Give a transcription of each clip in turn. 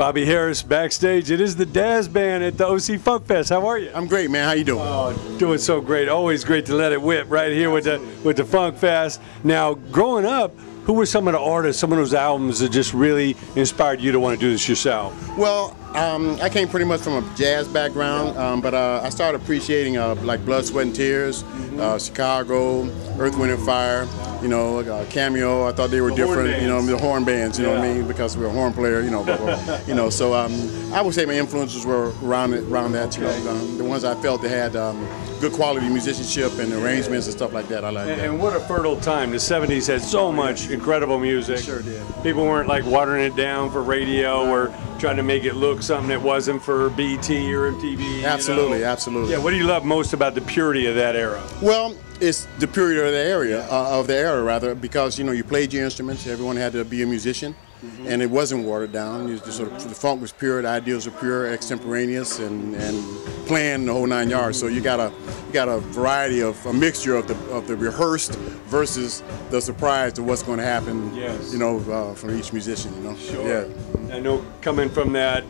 Bobby Harris backstage. It is the Dazz Band at the OC Funk Fest. How are you? I'm great, man. How you doing? Oh, doing so great. Always great to let it whip right here with the Funk Fest. Now, growing up, who were some of the artists, some of those albums that just really inspired you to want to do this yourself? Well, I came pretty much from a jazz background, but I started appreciating like Blood, Sweat, and Tears, Chicago, Earth, Wind, and Fire, you know, Cameo. I thought they were different, you know, the horn bands, you know what I mean, because we were a horn player, you know, blah, blah, blah. You know. So I would say my influences were around that, you know, the ones I felt that had good quality musicianship and arrangements and stuff like that. I like that. And what a fertile time. The 70s had so much incredible music. It sure did. People weren't like watering it down for radio or trying to make it look something that wasn't for BT or MTV. Absolutely, you know? absolutely. Yeah, what do you love most about the purity of that era? Well, it's the purity of the era, rather, because you know you played your instruments. Everyone had to be a musician, and it wasn't watered down. You just sort of, the funk was pure, the ideas were pure, extemporaneous, and playing the whole 9 yards. So you got a variety of a mixture of the rehearsed versus the surprise of what's going to happen. Yes. You know, from each musician. You know. Sure. Yeah. I know coming from that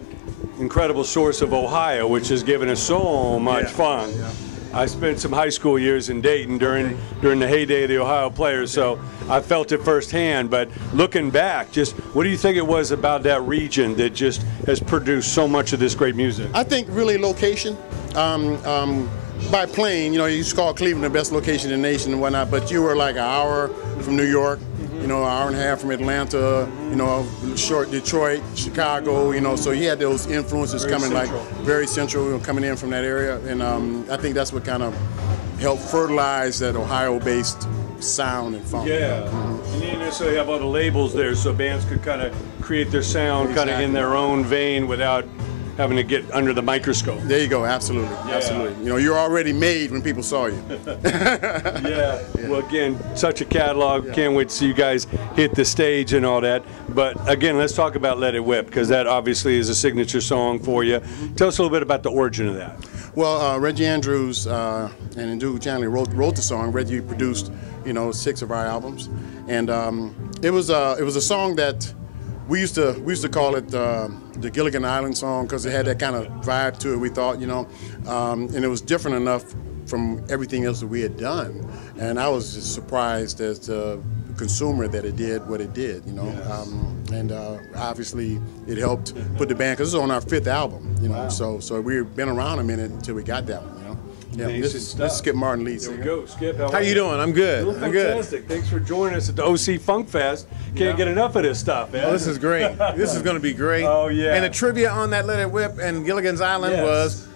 incredible source of Ohio, which has given us so much fun. Yeah. I spent some high school years in Dayton during the heyday of the Ohio Players, so I felt it firsthand. But looking back, just what do you think it was about that region that just has produced so much of this great music? I think really location. By plane, you know, you used to call Cleveland the best location in the nation and whatnot, but you were like an hour from New York, you know, an hour and a half from Atlanta, you know, short Detroit, Chicago, you know, so you had those influences very central, you know, coming in from that area, and I think that's what kind of helped fertilize that Ohio-based sound and funk. Yeah, and you didn't necessarily have all the labels there, so bands could kind of create their sound kind of in their own vein without having to get under the microscope. There you go, absolutely, absolutely. You know, you're already made when people saw you. Yeah, well again, such a catalog. Can't wait to see you guys hit the stage and all that. But again, let's talk about Let It Whip, because that obviously is a signature song for you. Tell us a little bit about the origin of that. Well, Reggie Andrews and Duke Chanley wrote the song. Reggie produced, you know, 6 of our albums, and it was a song that we used to call it the Gilligan Island song because it had that kind of vibe to it. We thought, you know, and it was different enough from everything else that we had done, and I was just surprised as a consumer that it did what it did, you know. And obviously it helped put the band, because it's on our 5th album, you know. So we've been around a minute until we got that one, you know. Yeah, this is Skip Martin lead singer. There we go, Skip. How you doing? I'm good. I'm good. Fantastic. Thanks for joining us at the OC Funk Fest. Can't get enough of this stuff, man. Oh, this is great. This is going to be great. Oh, yeah. And the trivia on that Let It Whip and Gilligan's Island was,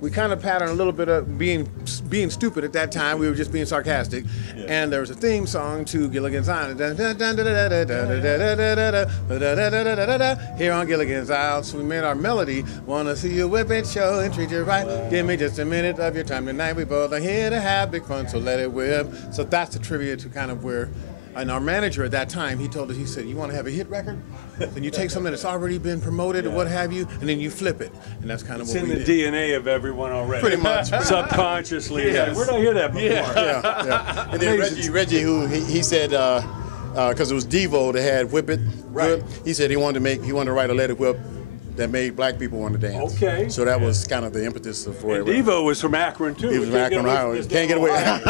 we kind of patterned a little bit of being stupid at that time. We were just being sarcastic. And there was a theme song to Gilligan's Island. Here on Gilligan's Island. So we made our melody. Wanna see you whip it, show and treat you right. Give me just a minute of your time tonight. We both are here to have big fun, so let it whip. So that's the trivia to kind of where. And our manager at that time, he told us, he said, you want to have a hit record? Then you take something that's already been promoted or what have you, and then you flip it. And that's kind of what we did. It's in the DNA of everyone already. Pretty much. Subconsciously. Yes. Where did I hear that before? Yeah. And then Reggie, who he said, because it was Devo that had Whip It, good, he said he wanted to write a Let It Whip that made black people want to dance. Okay. So that was kind of the impetus for it. Devo was from Akron too. He was from Akron, Ohio. Can't get away.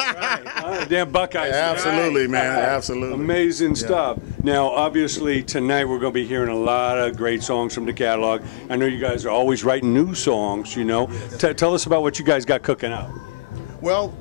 Damn Buckeyes. Absolutely, man. Absolutely. Amazing stuff. Now, obviously, tonight we're going to be hearing a lot of great songs from the catalog. I know you guys are always writing new songs, you know. Tell us about what you guys got cooking up. Well,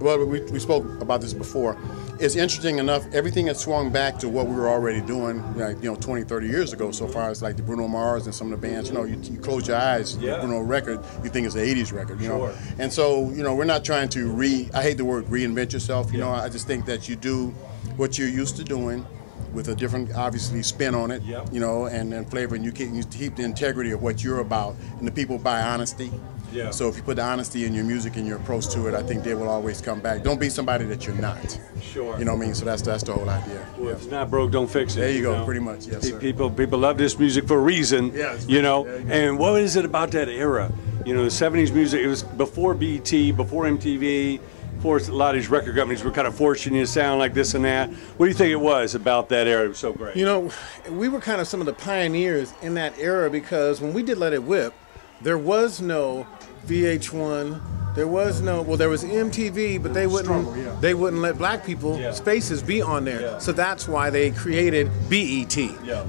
we spoke about this before. It's interesting enough, everything has swung back to what we were already doing, like, you know, 20, 30 years ago, so far as like the Bruno Mars and some of the bands. You know, you close your eyes, the Bruno record, you think it's an 80s record, you know. And so, you know, we're not trying to I hate the word reinvent yourself, you know. I just think that you do what you're used to doing with a different, obviously, spin on it, you know, and flavor, and you keep the integrity of what you're about, and the people buy honesty. Yeah. So if you put the honesty in your music and your approach to it, I think they will always come back. Don't be somebody that you're not. Sure. You know what I mean? So that's the whole idea. Well, if it's not broke, don't fix it. There you go, know? pretty much. Yes, sir. People love this music for a reason. Yeah, you know. And what is it about that era? You know, the '70s music. It was before BT, before MTV. a lot of these record companies were kind of forcing you to sound like this and that. What do you think it was about that era that was so great? You know, we were kind of some of the pioneers in that era because when we did Let It Whip, there was no VH1. There was no, well, there was MTV, but they wouldn't let black people spaces be on there. Yeah. So that's why they created BET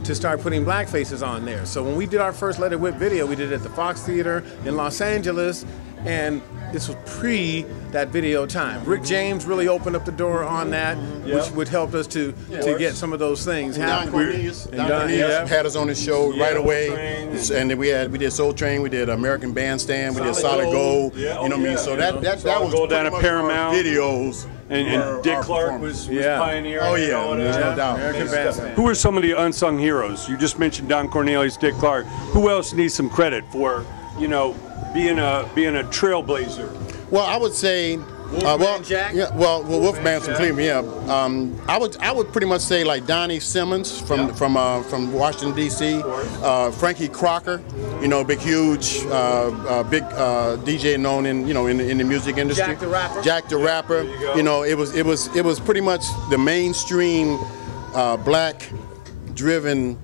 to start putting black faces on there. So when we did our first Let It Whip video, we did it at the Fox Theater in Los Angeles, and this was pre that video time. Rick James really opened up the door on that, which would help us to get some of those things happening. Don Cornelius had us on his show right away, and then we did Soul Train, we did American Bandstand, we did Solid Gold. You know what I mean? So that was Gold down at Paramount videos. And Dick Clark was pioneering. Oh yeah, there's no doubt. Who are some of the unsung heroes? You just mentioned Don Cornelius, Dick Clark. Who else needs some credit for, you know, being a trailblazer? Well, I would say, Wolfman from Cleveland, I would pretty much say like Donnie Simmons from Washington D.C., Frankie Crocker, you know, big huge big DJ known in the music industry. Jack the Rapper. You know, it was pretty much the mainstream black driven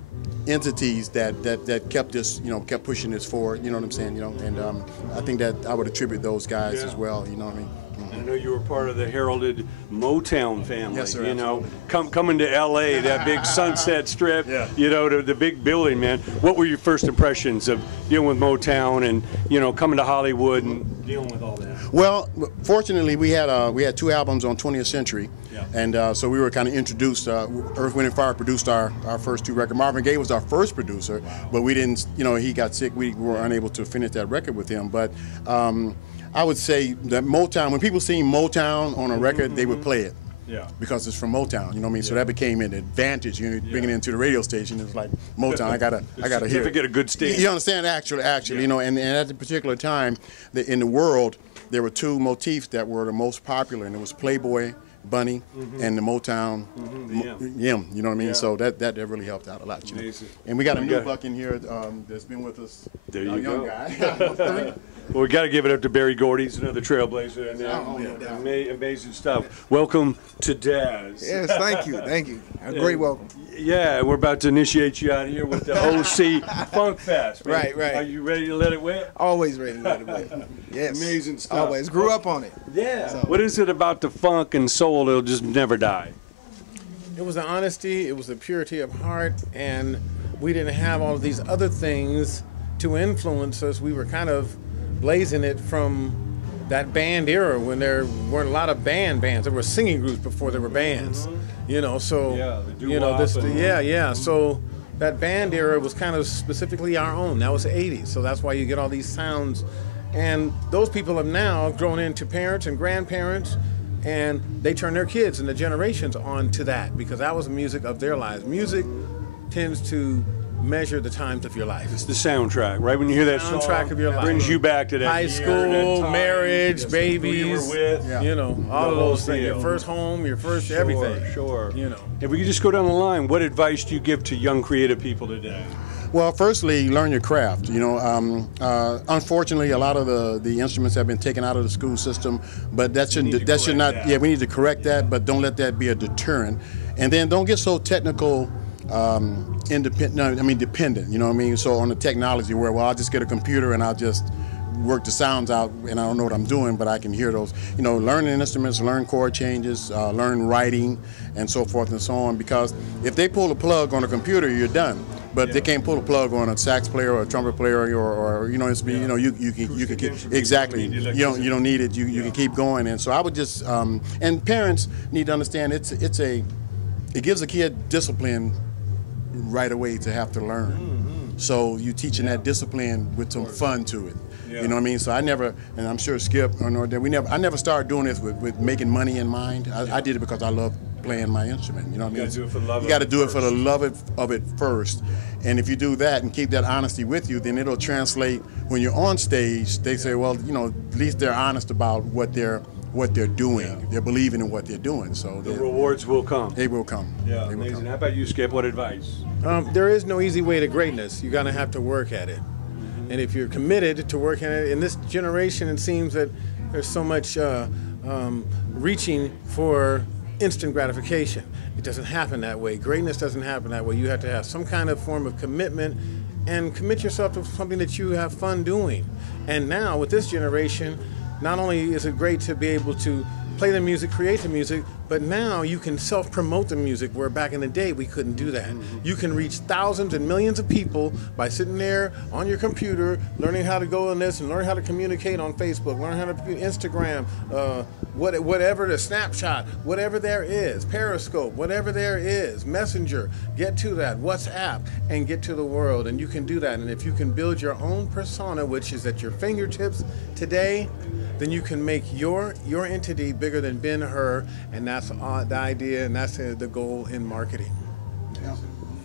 entities that kept this, kept pushing this forward. You know what I'm saying? And I think that I would attribute those guys as well. You know what I mean? I know you were part of the heralded Motown family. Yes, sir, you know, coming to L.A., that big Sunset Strip, you know, the big building, man. What were your first impressions of dealing with Motown and, you know, coming to Hollywood and dealing with all that? Well, fortunately, we had 2 albums on 20th Century. And so we were kind of introduced. Earth, Wind & Fire produced our first 2 records. Marvin Gaye was our first producer, but we didn't, he got sick. We were unable to finish that record with him. But I would say that Motown, when people see Motown on a record, they would play it. Yeah. Because it's from Motown, you know what I mean? So that became an advantage, bringing it into the radio station. It was like, Motown, I gotta hear it. Get a good stage. You understand? Actually, and at the particular time, in the world, there were 2 motifs that were the most popular, and it was Playboy Bunny and the Motown Yim, you know what I mean? So that really helped out a lot. Amazing. And we got a new buck in here that's been with us. There you young go. Guy. Well, we got to give it up to Barry Gordy. He's another trailblazer. And amazing stuff. Welcome to Dazz. Yes, thank you. A great welcome. Yeah, we're about to initiate you out here with the OC Funk Fest. Man. Right. Are you ready to let it whip? Always ready to let it whip. Yes. Amazing stuff. Always. Grew up on it. Yeah. So. What is it about the funk and soul that'll just never die? It was the honesty, it was the purity of heart, and we didn't have all of these other things to influence us. We were kind of blazing it from that band era when there weren't a lot of bands. There were singing groups before there were bands. So that band era was kind of specifically our own. That was the 80s. So that's why you get all these sounds. And those people have now grown into parents and grandparents, and they turn their kids and the generations on to that because that was the music of their lives. Music tends to measure the times of your life. It's the soundtrack, right? When you hear that soundtrack of your life, brings you back to that high school, marriage, babies, who you were with, all of those things. Your first home, your first everything. Sure. If we could just go down the line, what advice do you give to young creative people today? Well, firstly, learn your craft. Unfortunately, a lot of the instruments have been taken out of the school system, but that should not. Yeah, we need to correct that, but don't let that be a deterrent. And then don't get so technical. Dependent, you know what I mean? So on the technology where, well, I'll just get a computer and I'll just work the sounds out and I don't know what I'm doing, but I can hear those. Learning instruments, learn chord changes, learn writing, and so forth and so on, because if they pull the plug on a computer, you're done. But they can't pull the plug on a sax player or a trumpet player or you can keep, exactly. You don't need it. You can keep going. And so I would just and parents need to understand it gives a kid discipline right away to have to learn. So you teaching that discipline with some fun to it. You know what I mean? So I never, and I'm sure Skip or I never started doing this with making money in mind. I did it because I love playing my instrument. You know what I mean? You got to do it for the love of it first. And if you do that and keep that honesty with you, then it'll translate when you're on stage. They say, well, at least they're honest about what they're doing. They're believing in what they're doing. So the rewards will come. They will come. Yeah, amazing. How about you, Skip? What advice? There is no easy way to greatness. You're going to have to work at it. And if you're committed to working at it, in this generation, it seems that there's so much reaching for instant gratification. It doesn't happen that way. Greatness doesn't happen that way. You have to have some kind of form of commitment and commit yourself to something that you have fun doing. And now with this generation, not only is it great to be able to play the music, create the music, but now you can self-promote the music, where back in the day we couldn't do that. You can reach thousands and millions of people by sitting there on your computer, learning how to go on this and learn how to communicate on Facebook, learn how to Instagram, whatever, the Snapchat, whatever there is, Periscope, whatever there is, Messenger, get to that, WhatsApp, and get to the world. And you can do that. And if you can build your own persona, which is at your fingertips today, then you can make your entity bigger than Ben Hur, and that's the idea, and that's the goal in marketing.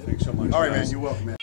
Thanks so much. All right, guys. man, you're welcome, man.